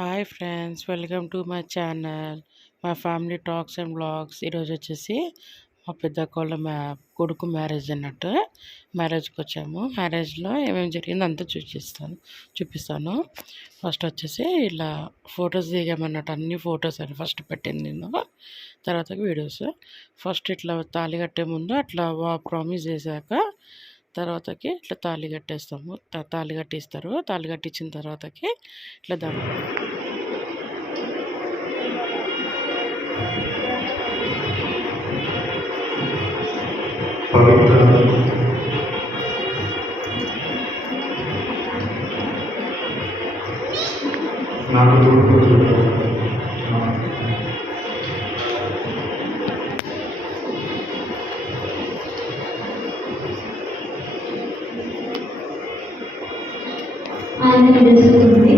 Hi friends, welcome to my channel. మా family talks and blogs. ఈరోజు వచ్చేసి మా పెద్ద కోళ్ళ కొడుకు మ్యారేజ్ అన్నట్టు. మ్యారేజ్కి వచ్చాము. మ్యారేజ్లో ఏమేమి జరిగిందో అంతా చూపిస్తాను. ఫస్ట్ వచ్చేసి ఇలా ఫొటోస్ దిగామన్నట్టు. అన్ని ఫొటోస్ అని ఫస్ట్ పెట్టింది నేను, తర్వాత వీడియోస్. ఫస్ట్ ఇట్లా తాళి కట్టే ముందు అట్లా ప్రామిస్ చేశాక తర్వాతకి ఇట్లా తాళి కట్టేస్తాము. తాళి కట్టిస్తారు. తాళి కట్టించిన తర్వాతకి ఇట్లా దాని పవిత్ర నాకు తోడ్పడుతుంది. ఆయన తెలుసుకుంది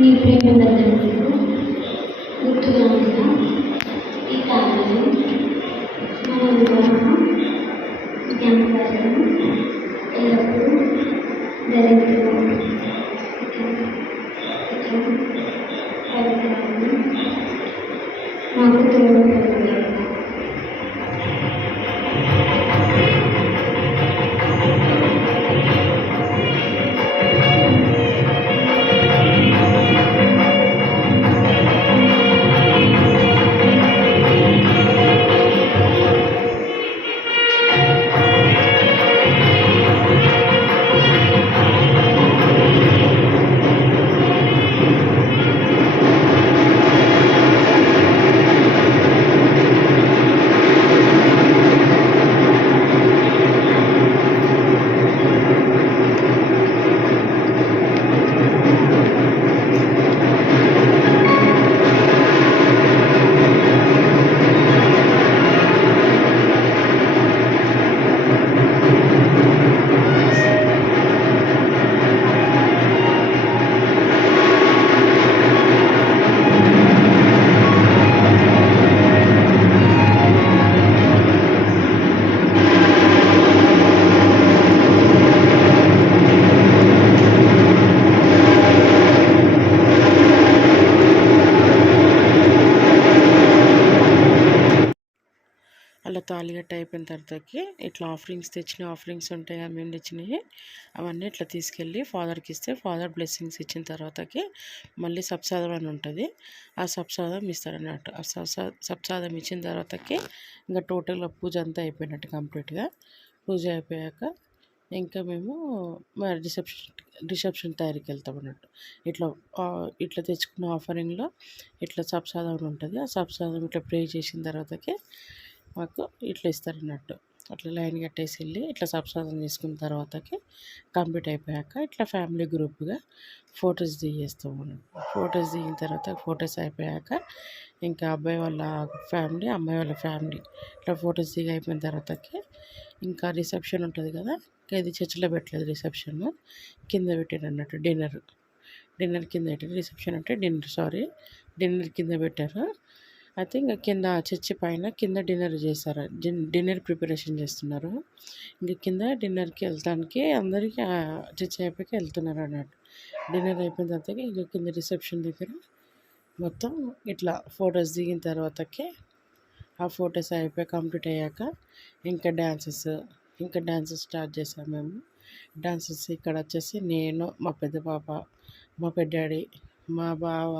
నీ ప్రేమ బద్దలకు గుర్తుగా ఈ కాలంలో మన వివాహం జ్ఞాపకాలను ఎల్లప్పుడూ జరుగుతూ పవిత్రాలను మాకు తోడుపడుతుంది. అలా తాళిగట్ట అయిపోయిన తర్వాతకి ఇట్లా ఆఫరింగ్స్ ఉంటాయి కదా, మేము తెచ్చినవి అవన్నీ ఇట్లా తీసుకెళ్ళి ఫాదర్కి ఇస్తే ఫాదర్ బ్లెస్సింగ్స్ ఇచ్చిన తర్వాతకి మళ్ళీ సప్సాదం అని ఉంటుంది. ఆ సప్సాదం ఇస్తారన్నట్టు. ఆ సప్సాదం ఇచ్చిన తర్వాతకి ఇంకా టోటల్గా పూజ అంతా అయిపోయినట్టు కంప్లీట్గా. పూజ అయిపోయాక ఇంకా మేము రిసెప్షన్ తయారీకి వెళ్తాం అన్నట్టు. ఇట్లా ఇట్లా తెచ్చుకున్న ఆఫరింగ్లో ఇట్లా సప్సాదం ఉంటుంది. ఆ సప్సాదం ఇట్లా ప్రే చేసిన తర్వాతకి మాకు ఇట్లా ఇస్తారన్నట్టు. అట్లా లైన్ కట్టేసి వెళ్ళి ఇట్లా సబ్సాదం తీసుకున్న తర్వాతకి కంప్లీట్ అయిపోయాక ఇట్లా ఫ్యామిలీ గ్రూప్గా ఫొటోస్ దిగేస్తాం అన్నట్టు. ఫొటోస్ దిగిన తర్వాత ఫొటోస్ అయిపోయాక ఇంకా అబ్బాయి వాళ్ళ ఫ్యామిలీ, అమ్మాయి వాళ్ళ ఫ్యామిలీ ఇట్లా ఫొటోస్ దిగి అయిపోయిన తర్వాతకి ఇంకా రిసెప్షన్ ఉంటుంది కదా. ఇంకా ఇది చర్చిలో పెట్టలేదు, రిసెప్షన్ కింద పెట్టారు అన్నట్టు. డిన్నర్ కింద పెట్టారు. రిసెప్షన్ అంటే డిన్నర్ కింద పెట్టారు. అయితే ఇంకా కింద చర్చి పైన కింద డిన్నర్ చేశారు. డిన్నర్ ప్రిపరేషన్ చేస్తున్నారు. ఇంక కింద డిన్నర్కి వెళ్తానికి అందరికీ చర్చి అయిపోయాక వెళ్తున్నారు అన్నట్టు. డిన్నర్ అయిపోయిన తర్వాత ఇంక కింద రిసెప్షన్ దగ్గర మొత్తం ఇట్లా ఫొటోస్ దిగిన తర్వాతకి ఆ ఫొటోస్ అయిపోయి కంప్లీట్ అయ్యాక ఇంకా డ్యాన్సెస్ స్టార్ట్ చేసాం మేము. డ్యాన్సెస్ ఇక్కడ వచ్చేసి నేను, మా పెద్ద పాప, మా పెద్దాడి, మా బావ,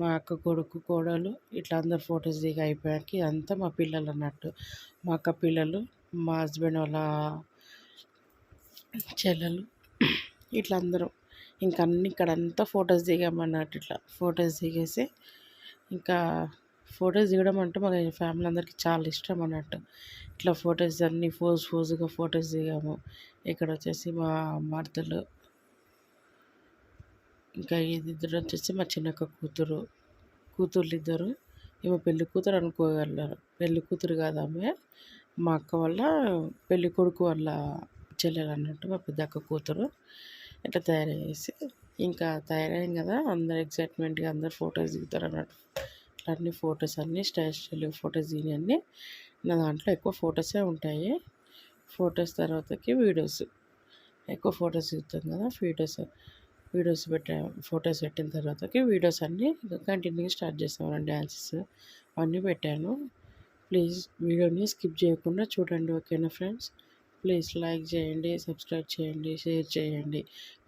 మా అక్క కొడుకు, కోడలు ఇట్లా అందరు ఫొటోస్ దిగి అయిపోయాక అంతా మా పిల్లలు అన్నట్టు. మా అక్క పిల్లలు, మా హస్బెండ్ వాళ్ళ చెల్లెలు ఇట్లా అందరం ఇంకా అన్ని ఇక్కడ అంతా ఫొటోస్ దిగామన్నట్టు. ఇట్లా ఫొటోస్ దిగేసి ఇంకా ఫొటోస్ దిగడం అంటే మా ఫ్యామిలీ అందరికీ చాలా ఇష్టం అన్నట్టు. ఇట్లా ఫొటోస్ అన్నీ ఫోజుగా ఫొటోస్ దిగాము. ఇక్కడ వచ్చేసి మా మరదలు, ఇంకా ఇద్దరు వచ్చేసి మా చిన్నక్క కూతుర్లు ఇద్దరు. ఏమో పెళ్లి కూతురు అనుకోగలరు, పెళ్లి కూతురు కాదు ఆమె, మా అక్క వాళ్ళ పెళ్లి కొడుకు వాళ్ళ చెల్లెలు అన్నట్టు, మా పెద్ద అక్క కూతురు. ఇట్లా తయారయ్యేసి ఇంకా తయారయ్యాం కదా, అందరు ఎక్సైట్మెంట్గా అందరు ఫొటోస్ దిగుతారు అన్నట్టు. ఇట్లా అన్ని ఫొటోస్ అన్నీ స్టైల్ ఫొటోస్ దిగి నా దాంట్లో ఎక్కువ ఫొటోసే ఉంటాయి. ఫొటోస్ తర్వాతకి వీడియోస్, ఎక్కువ ఫొటోస్ దిగుతాం కదా, ఫొటోస్ పెట్టిన తర్వాతకి వీడియోస్ అన్నీ కంటిన్యూగా స్టార్ట్ చేస్తాను. డ్యాన్సెస్ అన్నీ పెట్టాను. ప్లీజ్ వీడియోని స్కిప్ చేయకుండా చూడండి, ఓకేనా ఫ్రెండ్స్. ప్లీజ్ లైక్ చేయండి, సబ్స్క్రైబ్ చేయండి, షేర్ చేయండి.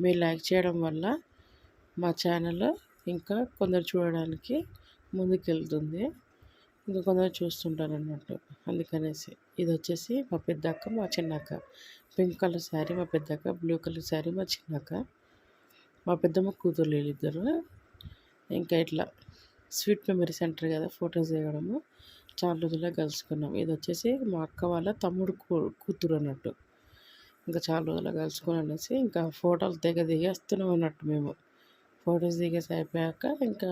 మీరు లైక్ చేయడం వల్ల మా ఛానల్ ఇంకా కొందరు చూడడానికి ముందుకెళ్తుంది, ఇంకా కొందరు చూస్తుంటారు అన్నట్టు. అందుకనేసి ఇది వచ్చేసి మా పెద్దక్క, మా చిన్నక్క. పింక్ కలర్ శారీ మా పెద్దక్క, బ్లూ కలర్ శారీ మా చిన్నక్క. మా పెద్దమ్మ కూతురు వీళ్ళిద్దరు. ఇంకా ఇట్లా స్వీట్ మెమరీస్ అంటారు కదా, ఫొటోస్ దిగడము. చాలా రోజుల్లో కలుసుకున్నాం. ఇది వచ్చేసి మా అక్క వాళ్ళ తమ్ముడు కూతురు అన్నట్టు. ఇంకా చాలా రోజుల్లో కలుసుకుని అనేసి ఇంకా ఫోటోలు దిగేస్తున్నాం అన్నట్టు మేము. ఫొటోస్ దిగేసి అయిపోయాక ఇంకా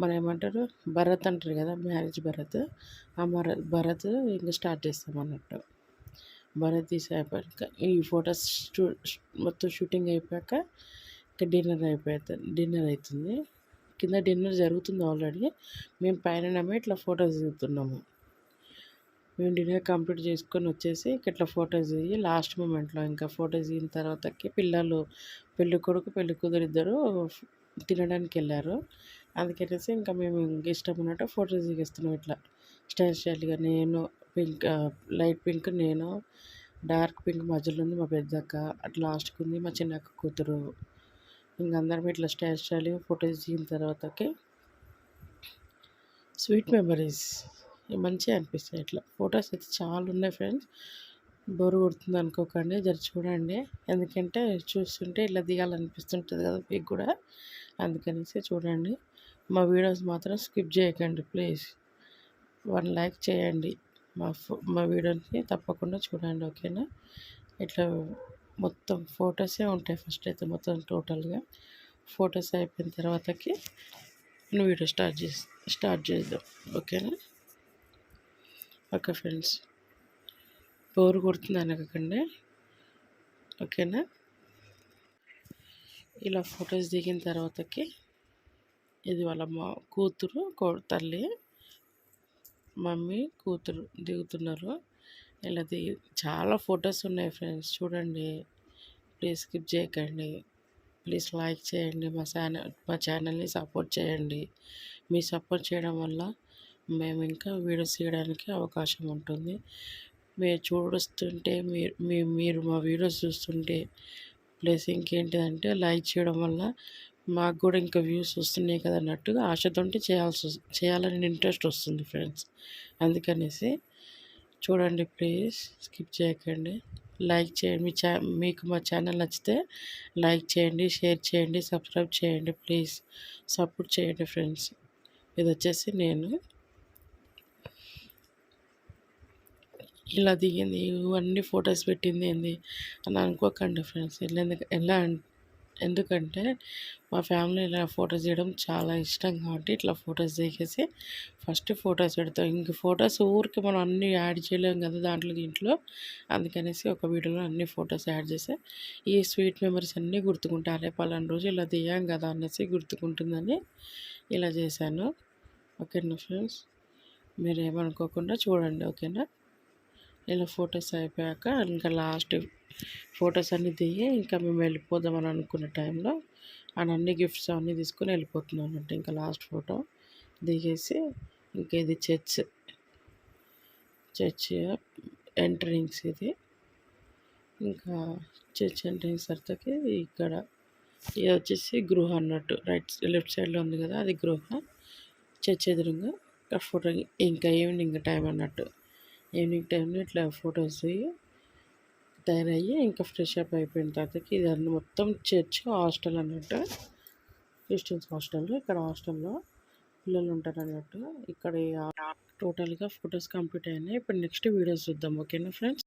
మన ఏమంటారు భరత్ అంటారు కదా, మ్యారేజ్ భరత్. ఆ భరత్ ఇంకా స్టార్ట్ చేస్తాం అన్నట్టు. భరత్ తీసి అయిపోయాక ఈ ఫొటోస్ మొత్తం షూటింగ్ అయిపోయాక ఇంకా డిన్నర్ అవుతుంది. కింద డిన్నర్ జరుగుతుంది ఆల్రెడీ. మేము పైనమే ఇట్లా ఫొటోస్ దిగుతున్నాము. మేము డిన్నర్ కంప్లీట్ చేసుకొని వచ్చేసి ఇట్లా ఫొటోస్ దిగి లాస్ట్ మూమెంట్లో ఇంకా ఫొటోస్ దిగిన తర్వాతకి పిల్లలు పెళ్ళి కొడుకు పెళ్ళి కూతురు ఇద్దరు తినడానికి వెళ్ళారు. అందుకనేసి ఇంకా మేము ఇష్టం ఉన్నట్టు ఫొటోస్ దిగేస్తున్నాం. ఇట్లా స్టైల్గా నేను లైట్ పింక్, నేను డార్క్ పింక్ మధ్యలో ఉంది మా పెద్దక్క, అట్లా లాస్ట్కి ఉంది మా చిన్నక్క కూతురు. ఇంక అందరం ఇట్లా స్టైల్గా ఫొటోస్ దిగిన తర్వాతకి స్వీట్ మెమరీస్ మంచిగా అనిపిస్తాయి. ఇట్లా ఫొటోస్ అయితే చాలా ఉన్నాయి ఫ్రెండ్స్. బోరు కొడుతుంది అనుకోకండి, చూడండి. ఎందుకంటే చూస్తుంటే ఇట్లా దిగాలనిపిస్తుంటుంది కదా మీకు కూడా. అందుకనేసి చూడండి. మా వీడియోస్ మాత్రం స్కిప్ చేయకండి ప్లీజ్. 1 లైక్ చేయండి. మా వీడియోని తప్పకుండా చూడండి, ఓకేనా. ఇట్లా మొత్తం ఫొటోసే ఉంటాయి ఫస్ట్ అయితే, మొత్తం టోటల్గా ఫొటోస్ అయిపోయిన తర్వాతకి వీడియో స్టార్ట్ చేద్దాం, ఓకేనా. ఓకే ఫ్రెండ్స్, బోరు కొడుతుంది అనకండి, ఓకేనా. ఇలా ఫొటోస్ దిగిన తర్వాతకి ఇది వాళ్ళ మా కూతురు తల్లి, మమ్మీ కూతురు దిగుతున్నారు. ఇలా చాలా ఫొటోస్ ఉన్నాయి ఫ్రెండ్స్, చూడండి. ప్లీజ్ స్కిప్ చేయకండి. ప్లీజ్ లైక్ చేయండి. మా ఛానల్ని సపోర్ట్ చేయండి. మీ సపోర్ట్ చేయడం వల్ల మేము ఇంకా వీడియోస్ తీయడానికి అవకాశం ఉంటుంది. మీరు చూస్తుంటే మీరు మా వీడియోస్ చూస్తుంటే ప్లస్ ఇంకేంటిదంటే లైక్ చేయడం వల్ల మాకు కూడా ఇంకా వ్యూస్ వస్తున్నాయి కదా అన్నట్టుగా ఆశతో చేయాలని ఇంట్రెస్ట్ వస్తుంది ఫ్రెండ్స్. అందుకనేసి చూడండి, ప్లీజ్ స్కిప్ చేయకండి. లైక్ చేయండి. మీకు మా ఛానల్ నచ్చితే లైక్ చేయండి, షేర్ చేయండి, సబ్స్క్రైబ్ చేయండి. ప్లీజ్ సపోర్ట్ చేయండి ఫ్రెండ్స్. ఇది వచ్చేసి నేను ఇలా దిగింది, ఇవన్నీ ఫొటోస్ పెట్టింది ఏంది అని అనుకోకండి ఫ్రెండ్స్. ఎందుకంటే మా ఫ్యామిలీ ఇలా ఫొటోస్ తీయడం చాలా ఇష్టం కాబట్టి ఇట్లా ఫొటోస్ దిగేసి ఫస్ట్ ఫొటోస్ పెడతాం. ఇంక ఫొటోస్ ఊరికి మనం అన్నీ యాడ్ చేయలేం కదా దీంట్లో. అందుకనేసి ఒక వీడియోలో అన్ని ఫొటోస్ యాడ్ చేస్తే ఈ స్వీట్ మెమరీస్ అన్నీ గుర్తుకుంటాయి. అరే పలానా రోజు ఇలా దిగాం కదా అనేసి గుర్తుకుంటుందని ఇలా చేశాను, ఓకేనా ఫ్రెండ్స్. మీరు ఏమనుకోకుండా చూడండి, ఓకేనా. ఇలా ఫొటోస్ అయిపోయాక ఇంకా లాస్ట్ ఫొటోస్ అన్నీ దిగి ఇంకా మేము వెళ్ళిపోదామని అనుకున్న టైంలో అన్ని గిఫ్ట్స్ అన్నీ తీసుకొని వెళ్ళిపోతున్నాం అన్నట్టు. ఇంకా లాస్ట్ ఫోటో దిగేసి ఇంకా ఇది చర్చ్ ఎంట్రన్స్. ఇది ఇంకా చర్చ్ ఎంట్రన్స్ తర్వాతకి ఇక్కడ ఇది వచ్చేసి గృహ అన్నట్టు. లెఫ్ట్ సైడ్లో ఉంది కదా, అది గృహ. చర్చ్ ఎదురుగా ఫోటో. ఇంకా ఈవినింగ్ టైం అన్నట్టు. ఈవినింగ్ టైంలో ఇట్లా ఫొటోస్ తయారయ్యి ఇంకా ఫ్రెష్ అప్ అయిపోయిన తర్వాతకి ఇది మొత్తం చర్చ్ హాస్టల్ అన్నట్టు, క్రిస్టియన్స్ హాస్టల్. ఇక్కడ హాస్టల్లో పిల్లలు ఉంటారు అన్నట్టు. ఇక్కడ టోటల్గా ఫొటోస్ కంప్లీట్ అయినాయి. ఇప్పుడు నెక్స్ట్ వీడియోస్ చూద్దాం, ఓకేనా ఫ్రెండ్స్.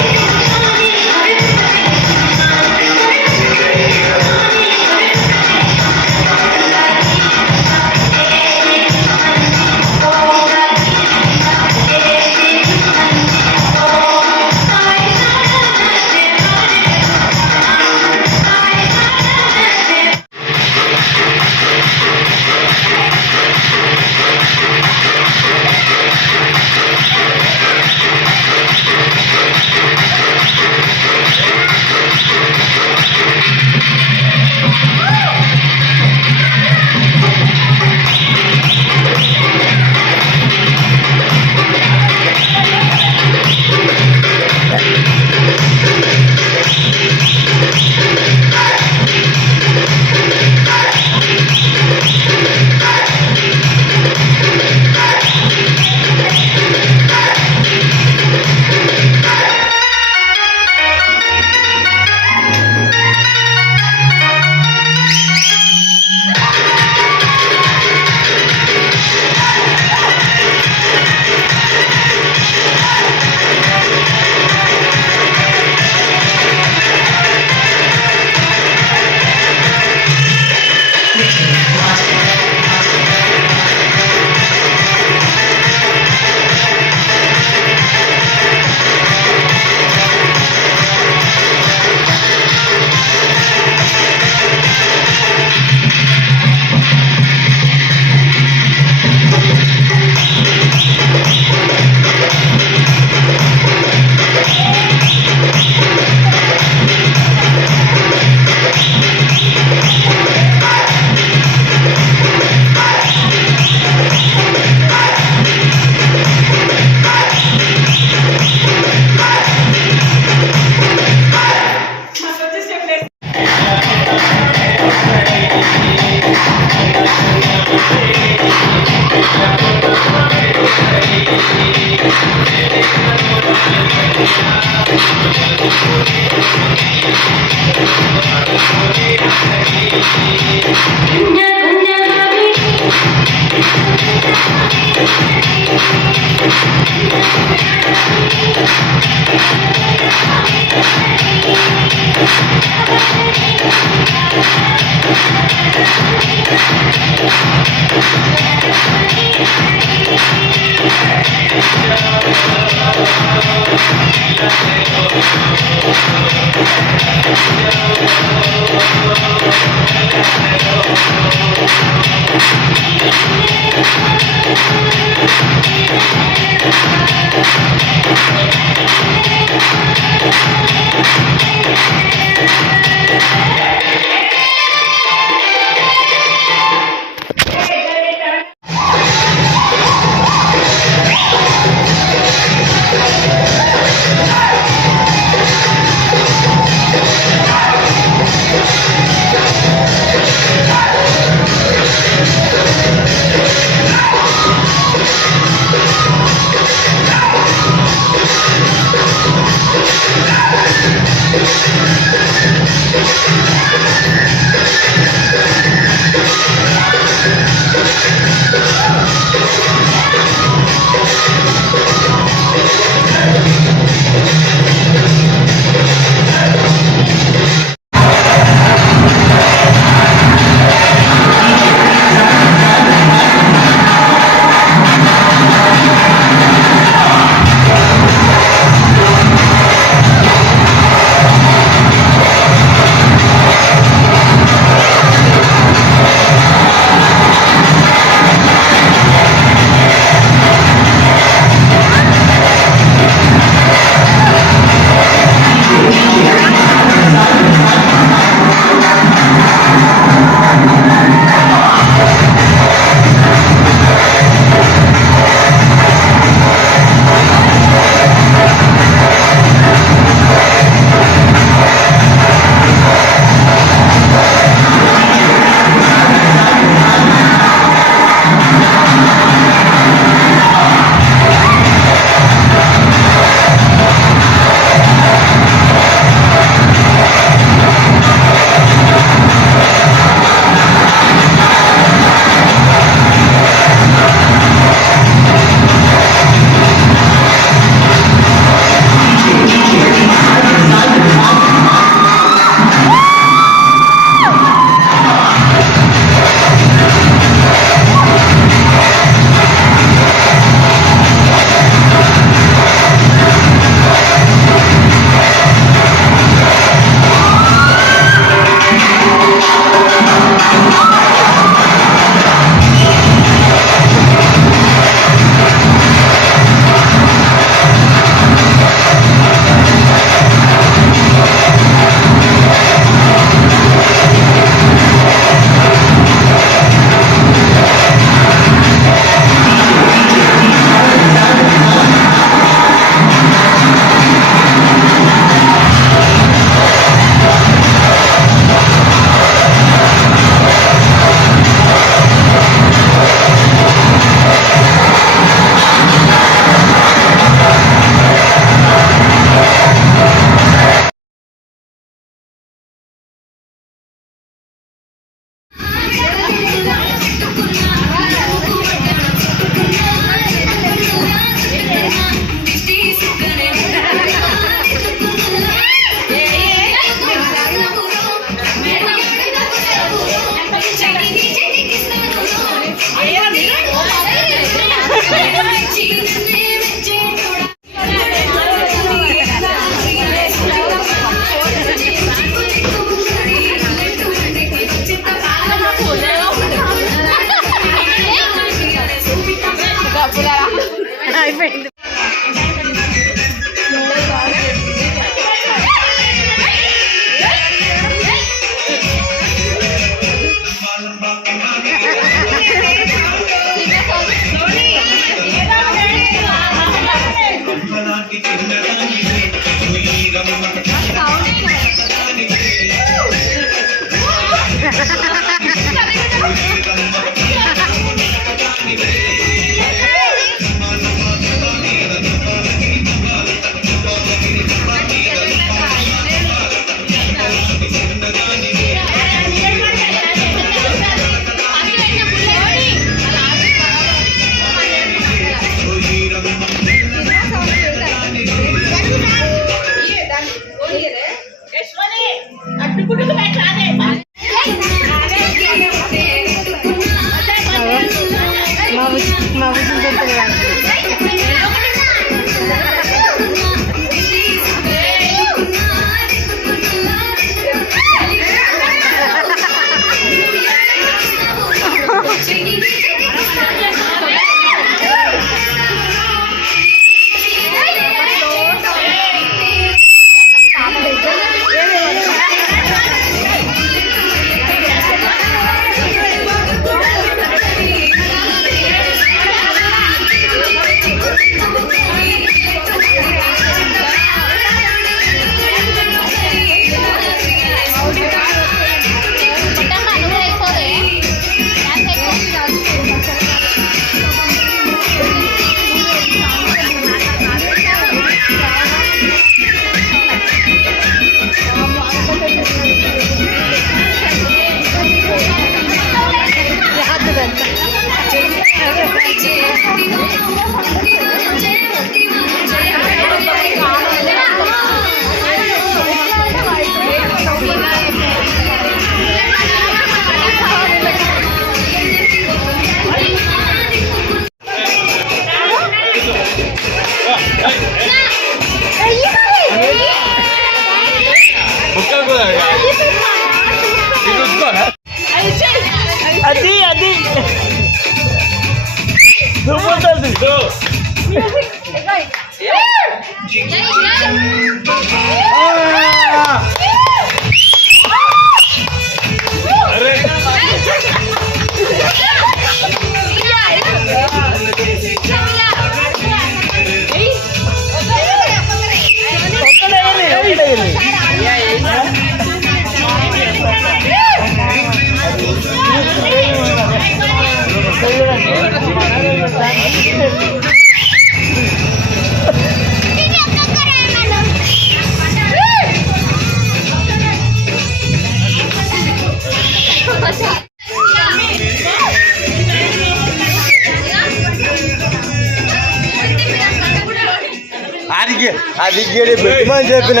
అది పెట్టమని చెప్పిన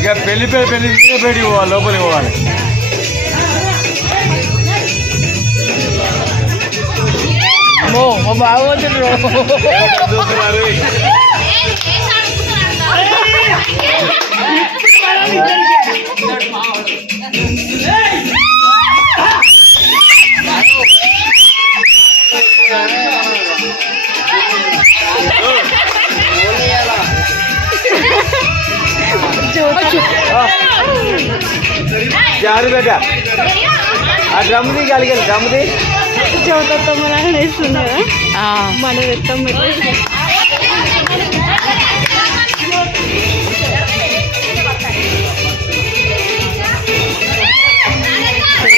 ఇక పెళ్లి పెట్టి పోవాలి లోపలికి పోవాలి. బాగోతుంది జారు బేట ఆ డ్రమ్ది కలిగలి డ్రమ్ది చౌతమ్మలా వేస్తున్నారా మన రక్తం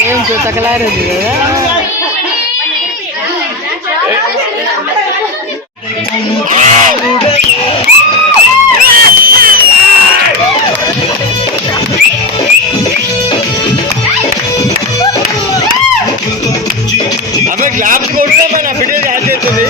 ఏం చూతకలారదు కదా. ఆమె క్లాప్స్ కొడితే మన బిడ్డ యాడ్ చేస్తుంది.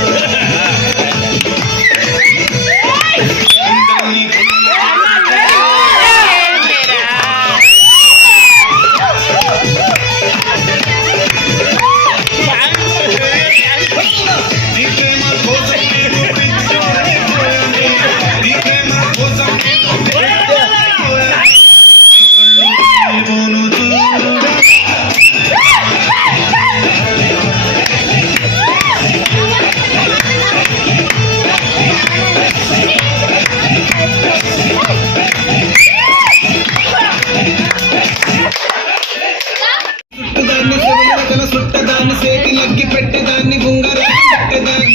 సుట్టదాన్ని సేటి లగ్గి పెట్టేదాన్ని ఉంగరం పెట్టేదాన్ని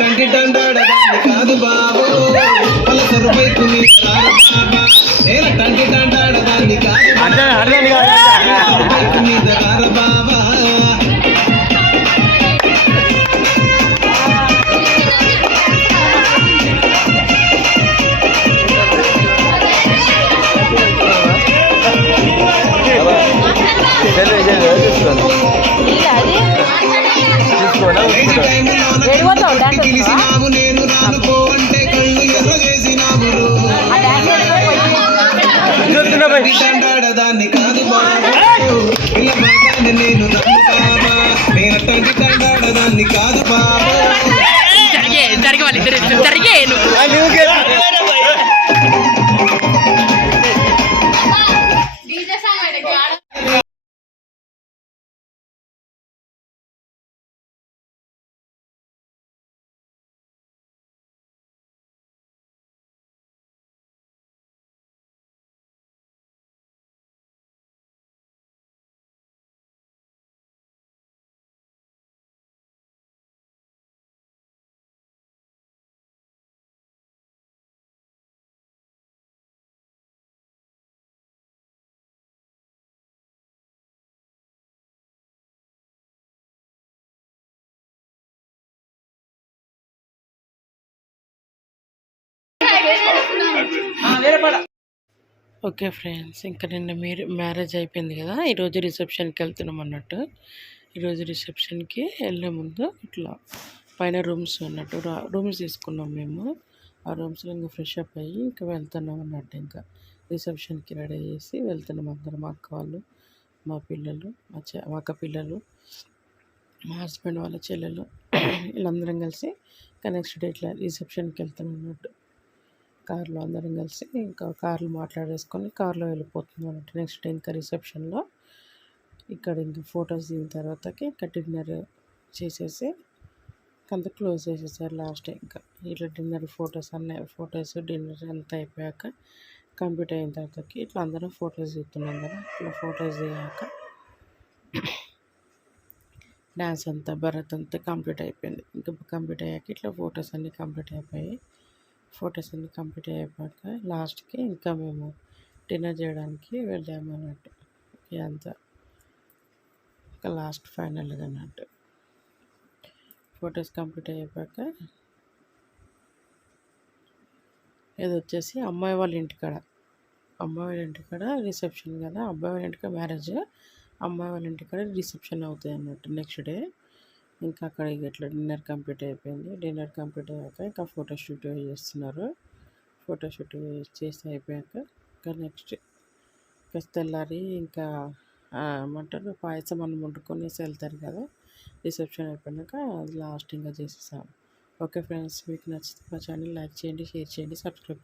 తంటి దండాడదాన్ని కాదు బాబు పలసరు బైకు నేను తంటి దండాడదాన్ని కాదు బైకు మీద రార బాబా గెలిసినావు నేను రానుకో అంటే కళ్ళు ఎర్ర చేసినావు తండాడదాన్ని కాదు బాబు ఇలా మాట్లాడి నేను నన్ను బాబా నేను తండ్రి తండాడదాన్ని కాదు బాబా ఓకే ఫ్రెండ్స్, ఇంకా నిన్న మీరు మ్యారేజ్ అయిపోయింది కదా, ఈరోజు రిసెప్షన్కి వెళ్తున్నాం అన్నట్టు. ఈరోజు రిసెప్షన్కి వెళ్ళే ముందు ఇట్లా పైన రూమ్స్ అన్నట్టు రూమ్స్ తీసుకున్నాం మేము. ఆ రూమ్స్లో ఇంకా ఫ్రెష్ అప్ అయ్యి ఇంకా వెళ్తున్నాం అన్నట్టు. ఇంకా రిసెప్షన్కి రెడీ చేసి వెళ్తున్నాం అందరం, మా అక్క వాళ్ళు, మా పిల్లలు, మా అక్క పిల్లలు, మా హస్బెండ్ వాళ్ళ చెల్లెలు, వీళ్ళందరం కలిసి ఇంకా నెక్స్ట్ డే ఇట్లా రిసెప్షన్కి వెళ్తున్నాం అన్నట్టు. కార్లో అందరం కలిసి ఇంకా కార్లు మాట్లాడేసుకొని కార్లో వెళ్ళిపోతున్నాం అన్నట్టు. నెక్స్ట్ డే ఇంకా రిసెప్షన్లో ఇక్కడ ఇంకా ఫొటోస్ దిగిన తర్వాతకి ఇంకా డిన్నర్ చేసేసి అంతా క్లోజ్ చేసేసారు లాస్ట్ ఇంకా. ఇట్లా డిన్నర్ ఫొటోస్ డిన్నర్ అంతా అయిపోయాక కంప్లీట్ అయిన తర్వాతకి ఇట్లా అందరం ఫొటోస్ దిగుతున్నాం కదా. ఇట్లా ఫొటోస్ దిగాక డ్యాన్స్ అంతా భరత్ అంతా కంప్లీట్ అయిపోయింది. ఇంకా కంప్లీట్ అయ్యాక ఇట్లా ఫొటోస్ అన్నీ కంప్లీట్ అయిపోయాయి. ఫొటోస్ అన్నీ కంప్లీట్ అయిపోయాక లాస్ట్కి ఇంకా మేము డిన్నర్ చేయడానికి వెళ్ళాము అన్నట్టు. ఇదంతా ఇంకా లాస్ట్ ఫైనల్గా అన్నట్టు. ఫొటోస్ కంప్లీట్ అయిపోయాక ఇది వచ్చేసి అమ్మాయి వాళ్ళ ఇంటికాడ రిసెప్షన్ కదా. అబ్బాయి వాళ్ళ ఇంటికాడ మ్యారేజ్, అమ్మాయి వాళ్ళ ఇంటికాడ రిసెప్షన్ అవుతాయి అన్నట్టు నెక్స్ట్ డే. ఇంకా అక్కడ ఇట్లా డిన్నర్ కంప్లీట్ అయిపోయింది. డిన్నర్ కంప్లీట్ అయ్యాక ఇంకా ఫోటోషూట్ చేస్తున్నారు. ఫోటోషూట్ చేసి అయిపోయాక ఇంకా నెక్స్ట్ ఇంకా తెల్లారి ఇంకా ఏమంటారు పాయసం అన్నం వండుకొనేసి వెళ్తారు కదా. రిసెప్షన్ అయిపోయాక అది లాస్ట్ ఇంకా చేసేసాం. ఓకే ఫ్రెండ్స్, మీకు నచ్చితే మా ఛానల్ లైక్ చేయండి, షేర్ చేయండి, సబ్స్క్రైబ్ చేయండి.